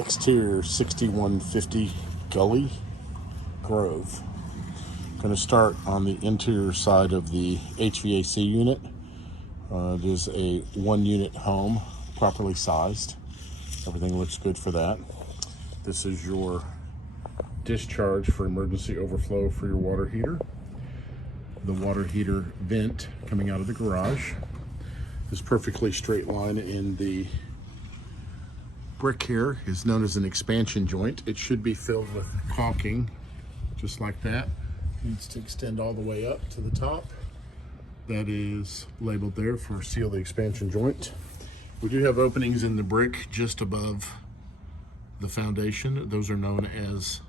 exterior 6150 Gully Grove. Going to start on the interior side of the HVAC unit. It is a 1-unit home, properly sized. Everything looks good for that. This is your discharge for emergency overflow for your water heater. The water heater vent coming out of the garage is perfectly straight line in the brick here is known as an expansion joint. It should be filled with caulking, just like that. Needs to extend all the way up to the top. That is labeled there for seal the expansion joint. We do have openings in the brick just above the foundation. Those are known as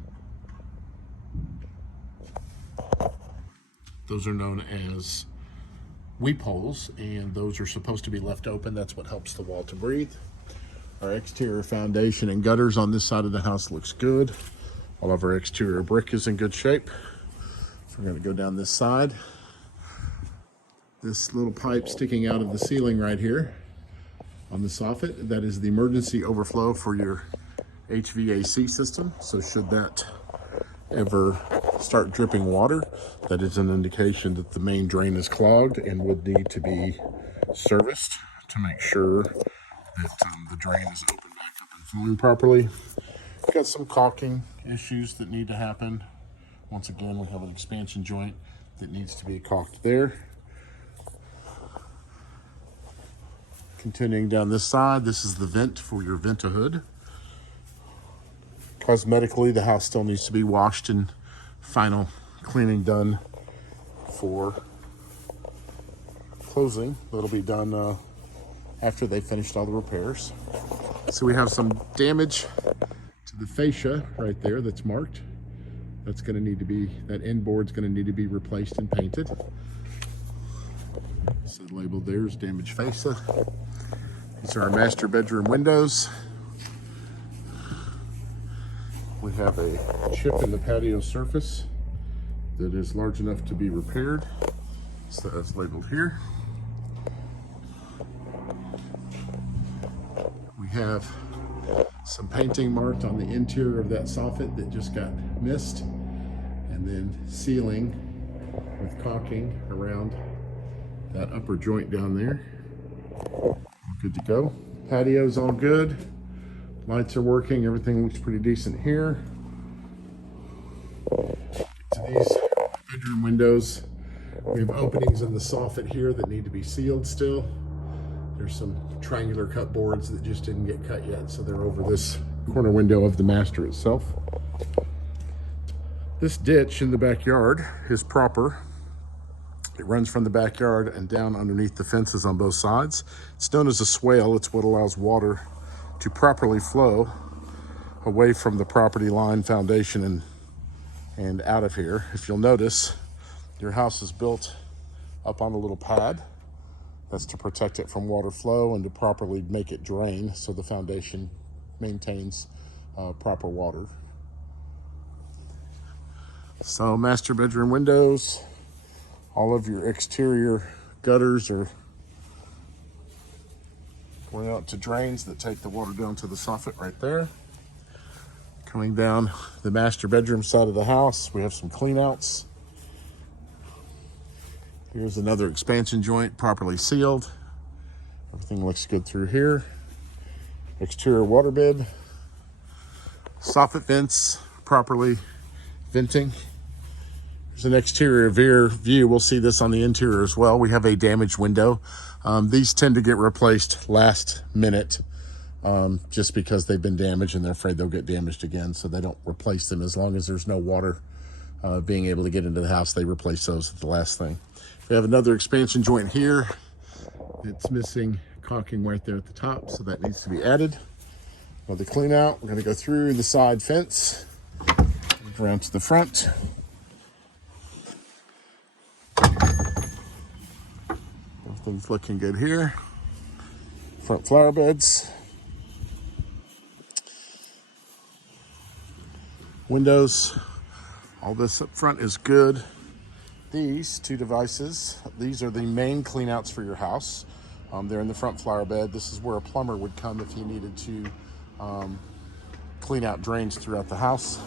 weep holes, and those are supposed to be left open. That's what helps the wall to breathe. Our exterior foundation and gutters on this side of the house looks good. All of our exterior brick is in good shape. So we're going to go down this side. This little pipe sticking out of the ceiling right here on the soffit, that is the emergency overflow for your HVAC system. So should that ever start dripping water, that is an indication that the main drain is clogged and would need to be serviced to make sure that the drain is opened back up and flowing properly. We've got some caulking issues that need to happen. Once again, we have an expansion joint that needs to be caulked there. Continuing down this side, this is the vent for your vent-a-hood. Cosmetically, the house still needs to be washed and final cleaning done for closing. That'll be done after they finished all the repairs. So we have some damage to the fascia right there that's marked. That's going to need to be, that end board's going to need to be replaced and painted. So labeled there is damaged fascia. These are our master bedroom windows. We have a chip in the patio surface that is large enough to be repaired. So that's labeled here. We have some painting marked on the interior of that soffit that just got missed, and then sealing with caulking around that upper joint down there. Good to go. Patio's all good. Lights are working. Everything looks pretty decent here. Get to these bedroom windows. We have openings in the soffit here that need to be sealed still. There's some triangular cut boards that just didn't get cut yet, so they're over this corner window of the master itself. This ditch in the backyard is proper. It runs from the backyard and down underneath the fences on both sides. It's known as a swale. It's what allows water to properly flow away from the property line foundation and out of here. If you'll notice, your house is built up on a little pad. That's to protect it from water flow and to properly make it drain so the foundation maintains proper water. So master bedroom windows, all of your exterior gutters are going out to drains that take the water down to the soffit right there. Coming down the master bedroom side of the house, we have some clean outs. Here's another expansion joint properly sealed. Everything looks good through here. Exterior water bib. Soffit vents properly venting. There's an exterior view. We'll see this on the interior as well. We have a damaged window. These tend to get replaced last minute just because they've been damaged and they're afraid they'll get damaged again. So they don't replace them as long as there's no water being able to get into the house. They replace those at the last thing. We have another expansion joint here. It's missing caulking right there at the top, so that needs to be added. For the clean out, we're going to go through the side fence, around to the front. Everything's looking good here. Front flower beds. Windows. All this up front is good. These two devices, these are the main cleanouts for your house. They're in the front flower bed. This is where a plumber would come if he needed to clean out drains throughout the house.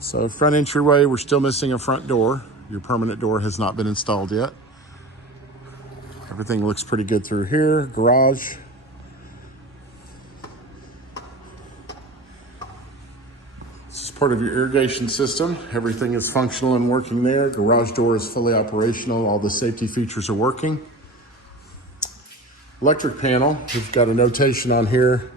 So front entryway, we're still missing a front door. Your permanent door has not been installed yet. Everything looks pretty good through here. Garage. This is part of your irrigation system. Everything is functional and working there. Garage door is fully operational. All the safety features are working. Electric panel, we've got a notation on here.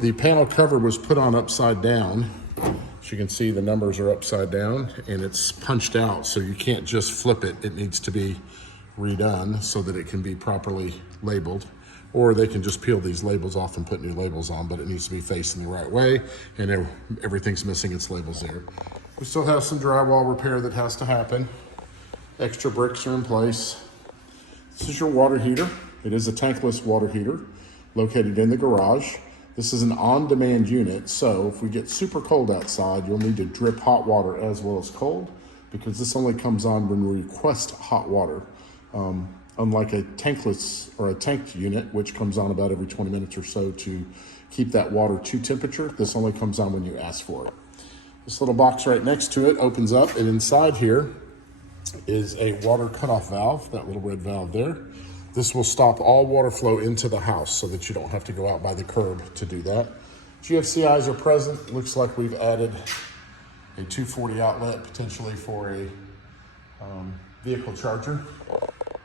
The panel cover was put on upside down. As you can see, the numbers are upside down and it's punched out, so you can't just flip it. It needs to be redone so that it can be properly labeled, or they can just peel these labels off and put new labels on, but it needs to be facing the right way, and everything's missing its labels there. We still have some drywall repair that has to happen. Extra bricks are in place. This is your water heater. It is a tankless water heater located in the garage. This is an on-demand unit, so if we get super cold outside, you'll need to drip hot water as well as cold, because this only comes on when we request hot water. Unlike a tankless or a tanked unit, which comes on about every 20 minutes or so to keep that water to temperature, this only comes on when you ask for it. This little box right next to it opens up, and inside here is a water cutoff valve, that little red valve there. This will stop all water flow into the house so that you don't have to go out by the curb to do that. GFCIs are present. Looks like we've added a 240 outlet, potentially for a vehicle charger.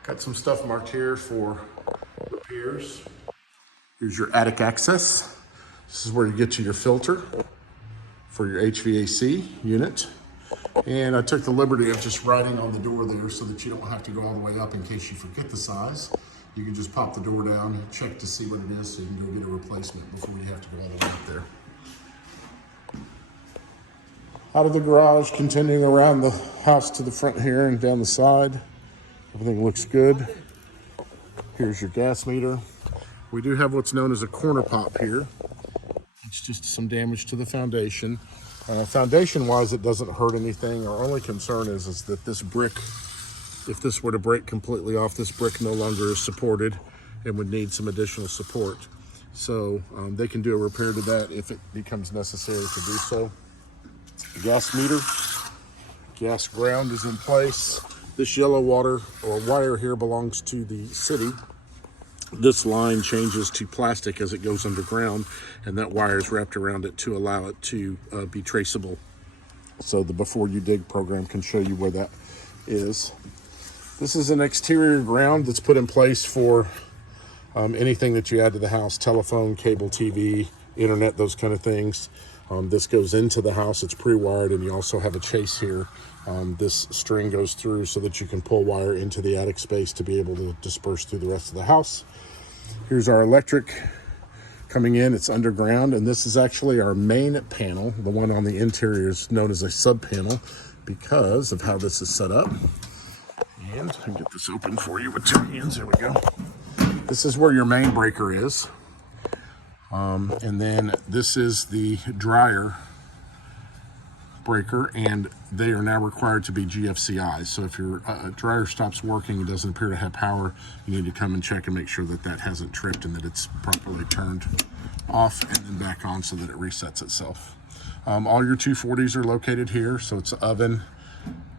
Got some stuff marked here for repairs. Here's your attic access. This is where you get to your filter for your HVAC unit. And I took the liberty of just writing on the door there so that you don't have to go all the way up in case you forget the size. You can just pop the door down, check to see what it is, so you can go get a replacement before you have to go all the way up there. Out of the garage, continuing around the house to the front here and down the side. Everything looks good. Here's your gas meter. We do have what's known as a corner pop here. It's just some damage to the foundation. Foundation-wise, it doesn't hurt anything. Our only concern is that this brick, if this were to break completely off, this brick no longer is supported and would need some additional support. So they can do a repair to that if it becomes necessary to do so. The gas meter, gas ground is in place. This yellow water or wire here belongs to the city. This line changes to plastic as it goes underground, and that wire is wrapped around it to allow it to be traceable. So the Before You Dig program can show you where that is. This is an exterior ground that's put in place for anything that you add to the house: telephone, cable TV, internet, those kind of things. This goes into the house, it's pre-wired, and you also have a chase here. This string goes through so that you can pull wire into the attic space to be able to disperse through the rest of the house. Here's our electric coming in. It's underground, and this is actually our main panel. The one on the interior is known as a sub panel because of how this is set up. And I can get this open for you with two hands. There we go. This is where your main breaker is. And then this is the dryer breaker, and they are now required to be GFCIs. So if your dryer stops working and doesn't appear to have power, you need to come and check and make sure that that hasn't tripped and that it's properly turned off and then back on so that it resets itself. All your 240s are located here. So it's the oven,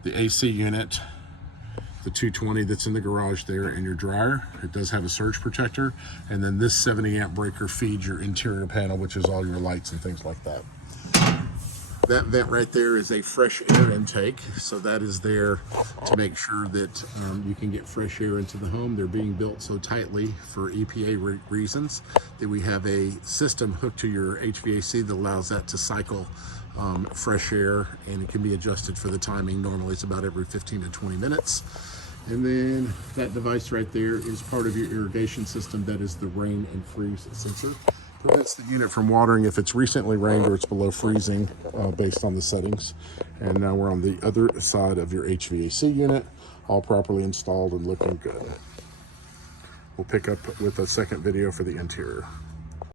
the AC unit, the 220 that's in the garage there, and your dryer. It does have a surge protector, and then this 70 amp breaker feeds your interior panel, which is all your lights and things like that. That vent right there is a fresh air intake, so that is there to make sure that you can get fresh air into the home. They're being built so tightly for EPA reasons that we have a system hooked to your HVAC that allows that to cycle fresh air, and it can be adjusted for the timing. Normally it's about every 15 to 20 minutes. And then that device right there is part of your irrigation system. That is the rain and freeze sensor. Prevents the unit from watering if it's recently rained or it's below freezing based on the settings. And now we're on the other side of your HVAC unit, all properly installed and looking good. We'll pick up with a second video for the interior.